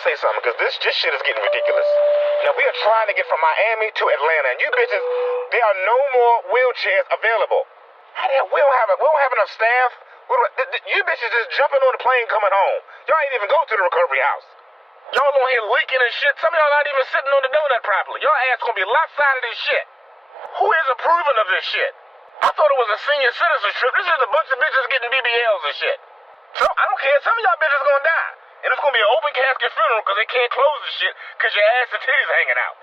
to say something, because this shit is getting ridiculous. Now, we are trying to get from Miami to Atlanta, and you bitches, there are no more wheelchairs available. We don't have enough staff. You bitches just jumping on the plane coming home. Y'all ain't even go to the recovery house. Y'all on here leaking and shit. Some of y'all not even sitting on the donut properly. Y'all ass gonna be lopsided as shit. Who is approving of this shit? I thought it was a senior citizen trip. This is a bunch of bitches getting BBLs and shit. So, I don't care. Some of y'all bitches gonna die. And it's gonna be an open casket funeral because they can't close the shit because your ass and titties hanging out.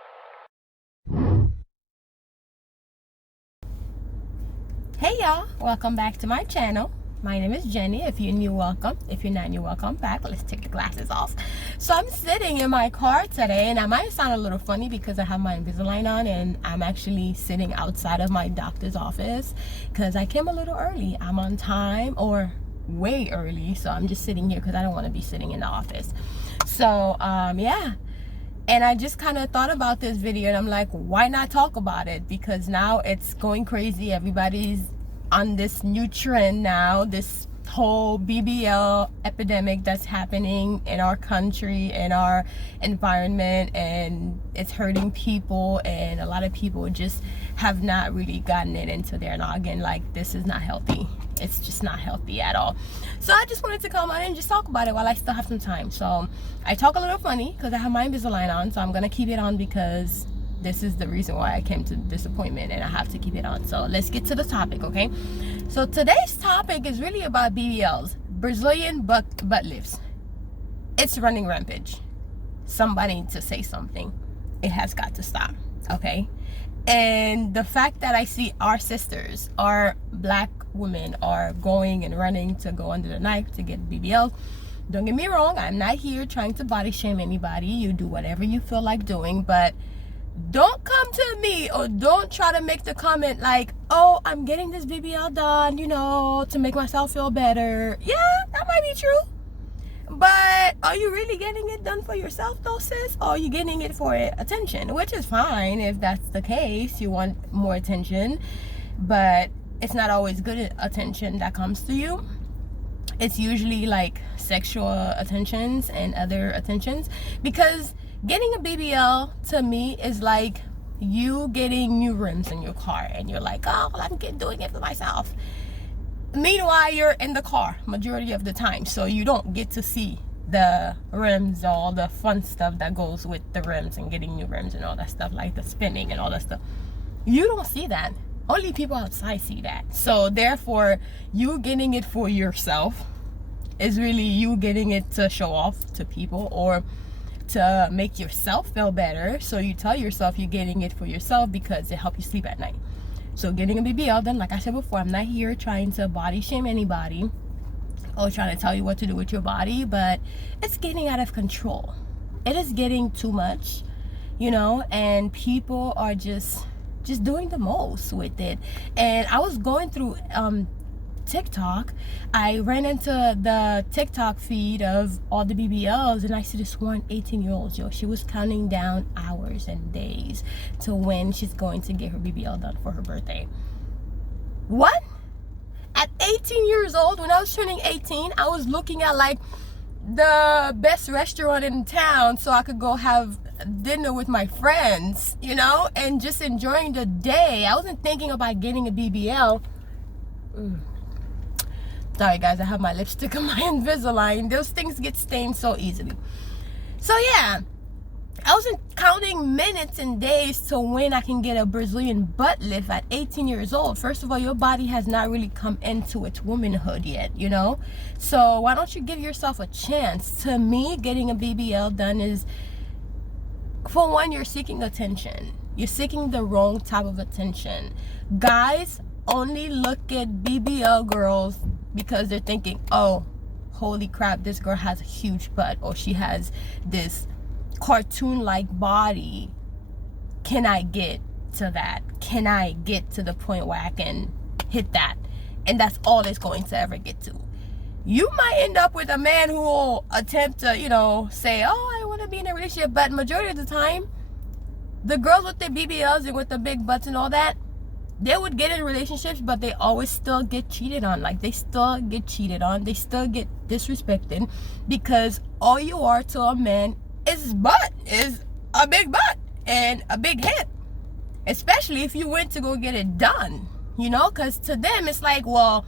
Hey y'all, welcome back to my channel. My name is Jenny. If you're new, welcome. If you're not new, welcome back. Let's take the glasses off. So I'm sitting in my car today, and I might sound a little funny because I have my Invisalign on and I'm actually sitting outside of my doctor's office because I came a little early. I'm on time, or way early, so I'm just sitting here because I don't want to be sitting in the office. So yeah, and I just kind of thought about this video and I'm like, why not talk about it? Because now it's going crazy. Everybody's on this new trend now, this whole BBL epidemic that's happening in our country, in our environment, and it's hurting people, and a lot of people just have not really gotten it into their noggin. Like, this is not healthy. It's just not healthy at all. So I just wanted to come on and just talk about it while I still have some time. So I talk a little funny because I have my Invisalign on, so I'm gonna keep it on because this is the reason why I came to this appointment and I have to keep it on. So let's get to the topic, okay? So today's topic is really about BBLs, Brazilian butt lifts. It's running rampage. Somebody needs to say something. It has got to stop, okay? And the fact that I see our sisters, our black women, are going and running to go under the knife to get BBL. Don't get me wrong, I'm not here trying to body shame anybody. You do whatever you feel like doing, but don't come to me or don't try to make the comment like, oh, I'm getting this BBL done, you know, to make myself feel better. Yeah, that might be true. But are you really getting it done for yourself though, sis? Or are you getting it for attention? Which is fine if that's the case. You want more attention, but it's not always good attention that comes to you. It's usually like sexual attentions and other attentions, because getting a BBL to me is like you getting new rims in your car and you're like, oh, well, I'm doing it for myself. Meanwhile, you're in the car majority of the time, so you don't get to see the rims, all the fun stuff that goes with the rims and getting new rims and all that stuff, like the spinning and all that stuff. You don't see that. Only people outside see that. So therefore, you getting it for yourself is really you getting it to show off to people or to make yourself feel better. So you tell yourself you're getting it for yourself because it helps you sleep at night. So getting a BBL done, like I said before, I'm not here trying to body shame anybody or trying to tell you what to do with your body, but it's getting out of control. It is getting too much, you know, and people are just doing the most with it. And I was going through TikTok. I ran into the TikTok feed of all the BBLs, and I see this one 18-year-old, yo. She was counting down hours and days to when she's going to get her BBL done for her birthday. What? At 18 years old, when I was turning 18, I was looking at like the best restaurant in town so I could go have dinner with my friends, you know, and just enjoying the day. I wasn't thinking about getting a BBL. Sorry guys, I have my lipstick on my Invisalign. Those things get stained so easily. So yeah, I wasn't counting minutes and days to when I can get a Brazilian butt lift at 18 years old. First of all, your body has not really come into its womanhood yet, you know? So why don't you give yourself a chance? To me, getting a BBL done is, for one, you're seeking attention. You're seeking the wrong type of attention. Guys only look at BBL girls because they're thinking, oh, holy crap, this girl has a huge butt, or she has this cartoon-like body. Can I get to that? Can I get to the point where I can hit that? And that's all it's going to ever get to. You might end up with a man who will attempt to, you know, say, oh, I want to be in a relationship, but majority of the time, the girls with the BBLs and with the big butts and all that, they would get in relationships, but they always still get cheated on. Like, they still get cheated on. They still get disrespected, because all you are to a man this butt is a big butt and a big hip, especially if you went to go get it done, you know, because to them it's like, well,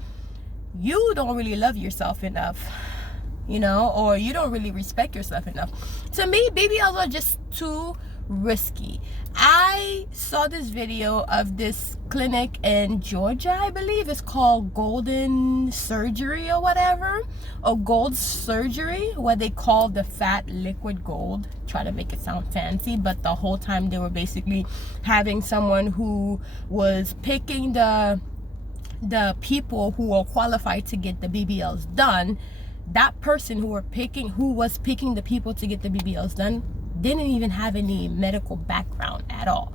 you don't really love yourself enough, you know, or you don't really respect yourself enough. To me, BBLs are just too risky. I saw this video of this clinic in Georgia, I believe it's called Golden Surgery or whatever, or Gold Surgery, where they call the fat liquid gold, try to make it sound fancy, but the whole time they were basically having someone who was picking the people who were qualified to get the BBLs done. That person who was picking the people to get the BBLs done didn't even have any medical background at all.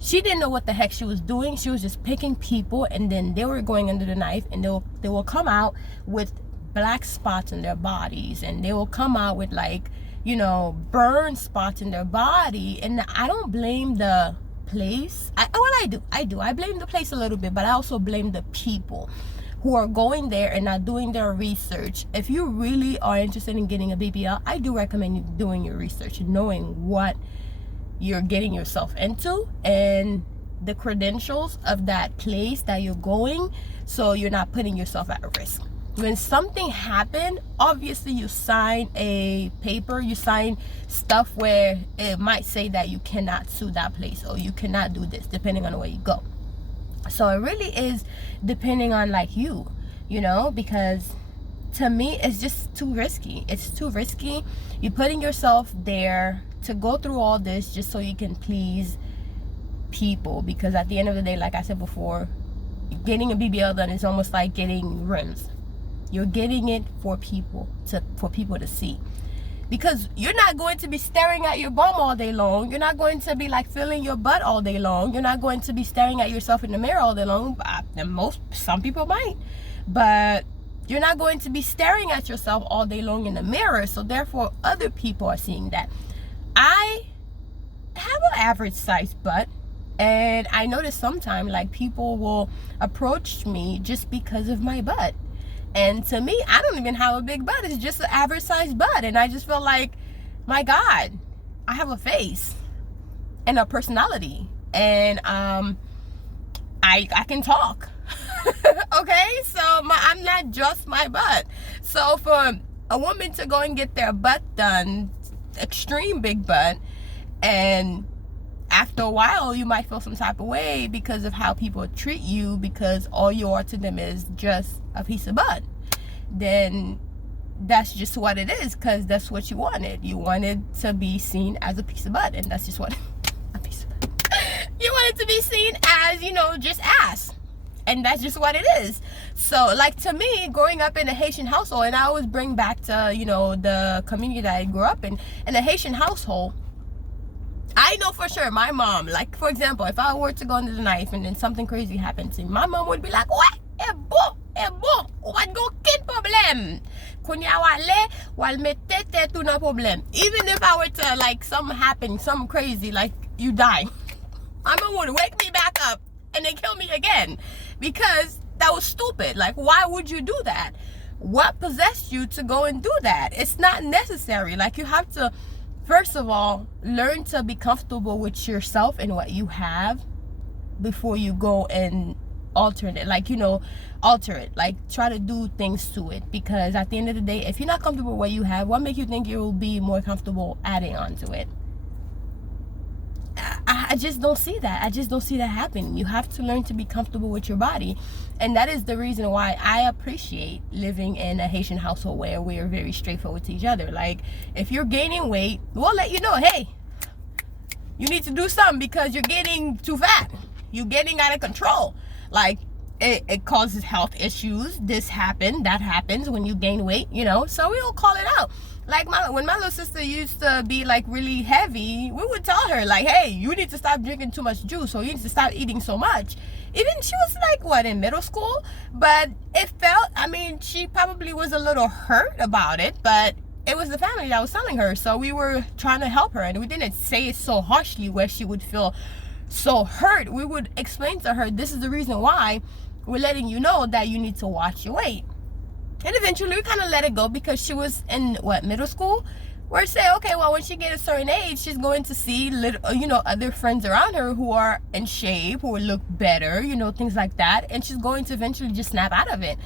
She didn't know what the heck she was doing. She was just picking people, and then they were going under the knife, and they will come out with black spots in their bodies, and they will come out with, like, you know, burn spots in their body. And I don't blame the place. I do. I blame the place a little bit, but I also blame the people who are going there and not doing their research. If you really are interested in getting a BBL, I do recommend you doing your research and knowing what you're getting yourself into and the credentials of that place that you're going, so you're not putting yourself at risk. When something happened, obviously you sign a paper, you sign stuff where it might say that you cannot sue that place or you cannot do this, depending on where you go. So it really is depending on, like, you know, because to me it's just too risky. It's too risky. You're putting yourself there to go through all this just so you can please people, because at the end of the day, like I said before, getting a BBL done is almost like getting rims. You're getting it for people to see, because you're not going to be staring at your bum all day long. You're not going to be like feeling your butt all day long. You're not going to be staring at yourself in the mirror all day long. Some people might, but you're not going to be staring at yourself all day long in the mirror. So therefore other people are seeing that. I have an average size butt, and I notice sometimes, like, people will approach me just because of my butt. And to me, I don't even have a big butt. It's just an average size butt. And I just feel like, my God, I have a face and a personality. And I can talk. Okay? So I'm not just my butt. So for a woman to go and get their butt done, extreme big butt, and after a while you might feel some type of way because of how people treat you, because all you are to them is just a piece of butt, then that's just what it is, because that's what you wanted. You wanted to be seen as a piece of butt, and that's just what a piece of butt. You wanted to be seen as, you know, just ass, and that's just what it is. So, like, to me, growing up in a Haitian household, and I always bring back to, you know, the community that I grew up in a Haitian household, I know for sure my mom, like, for example, if I were to go under the knife and then something crazy happened to me, my mom would be like, what? What go kid problem? Kunya wale wal metete tu na problem. Even if I were to, like, something happen, something crazy, like you die, my mom would wake me back up and then kill me again, because that was stupid. Like, why would you do that? What possessed you to go and do that? It's not necessary. Like, you have to, first of all, learn to be comfortable with yourself and what you have before you go and alter it. Like, you know, alter it. Like, try to do things to it, because at the end of the day, if you're not comfortable with what you have, what makes you think you'll be more comfortable adding on to it? I just don't see that. I just don't see that happening. You have to learn to be comfortable with your body. And that is the reason why I appreciate living in a Haitian household where we are very straightforward to each other. Like, if you're gaining weight, we'll let you know, hey, you need to do something because you're getting too fat. You're getting out of control. Like, it causes health issues. This happened, that happens when you gain weight, you know. So we'll call it out. Like, when my little sister used to be, like, really heavy, we would tell her, like, hey, you need to stop drinking too much juice, or you need to stop eating so much. Even she was, like, what, in middle school? But it felt, I mean, she probably was a little hurt about it, but it was the family that was telling her. So we were trying to help her, and we didn't say it so harshly where she would feel so hurt. We would explain to her, this is the reason why we're letting you know that you need to watch your weight. And eventually we kind of let it go, because she was in, what, middle school? Or say, okay, well, when she gets a certain age, she's going to see other friends around her who are in shape, who look better, things like that, and she's going to eventually just snap out of it.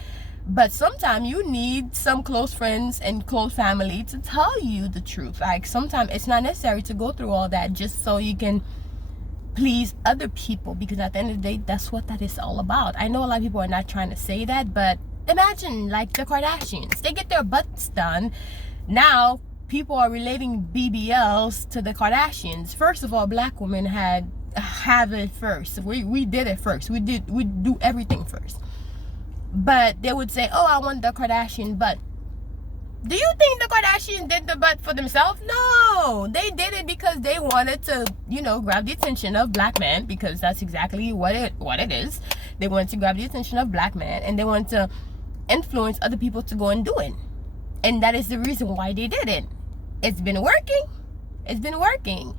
But sometimes you need some close friends and close family to tell you the truth. Like, sometimes it's not necessary to go through all that just so you can please other people, because at the end of the day, that's what that is all about. I know a lot of people are not trying to say that, but imagine like the Kardashians. They get their butts done. Now people are relating BBLs to the Kardashians. First of all, black women have it first. We did it first. We do everything first. But they would say, oh, I want the Kardashian butt. Do you think the Kardashians did the butt for themselves? No, they did it because they wanted to, grab the attention of black men, because that's exactly what it is. They wanted to grab the attention of black men, and they wanted to influence other people to go and do it. And that is the reason why they did it. It's been working. It's been working.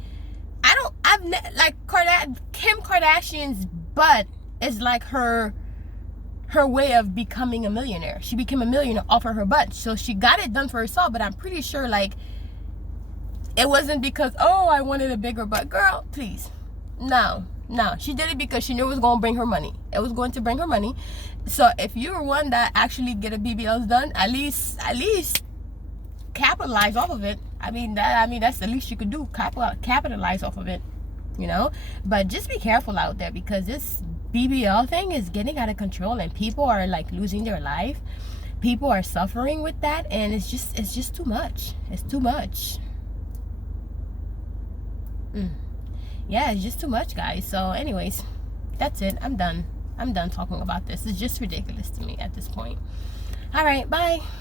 Kim Kardashian's butt is like her way of becoming a millionaire. She became a millionaire off of her butt. So she got it done for herself, but I'm pretty sure like it wasn't because, oh, I wanted a bigger butt. Girl, please. No. She did it because she knew it was going to bring her money. It was going to bring her money. So if you're one that actually get a BBLs done, at least capitalize off of it. That's the least you could do. Capitalize off of it, But just be careful out there, because this BBL thing is getting out of control, and people are like losing their life. People are suffering with that, and it's just too much. It's too much. Yeah, it's just too much, guys. So anyways, that's it. I'm done talking about this. It's just ridiculous to me at this point. All right, bye.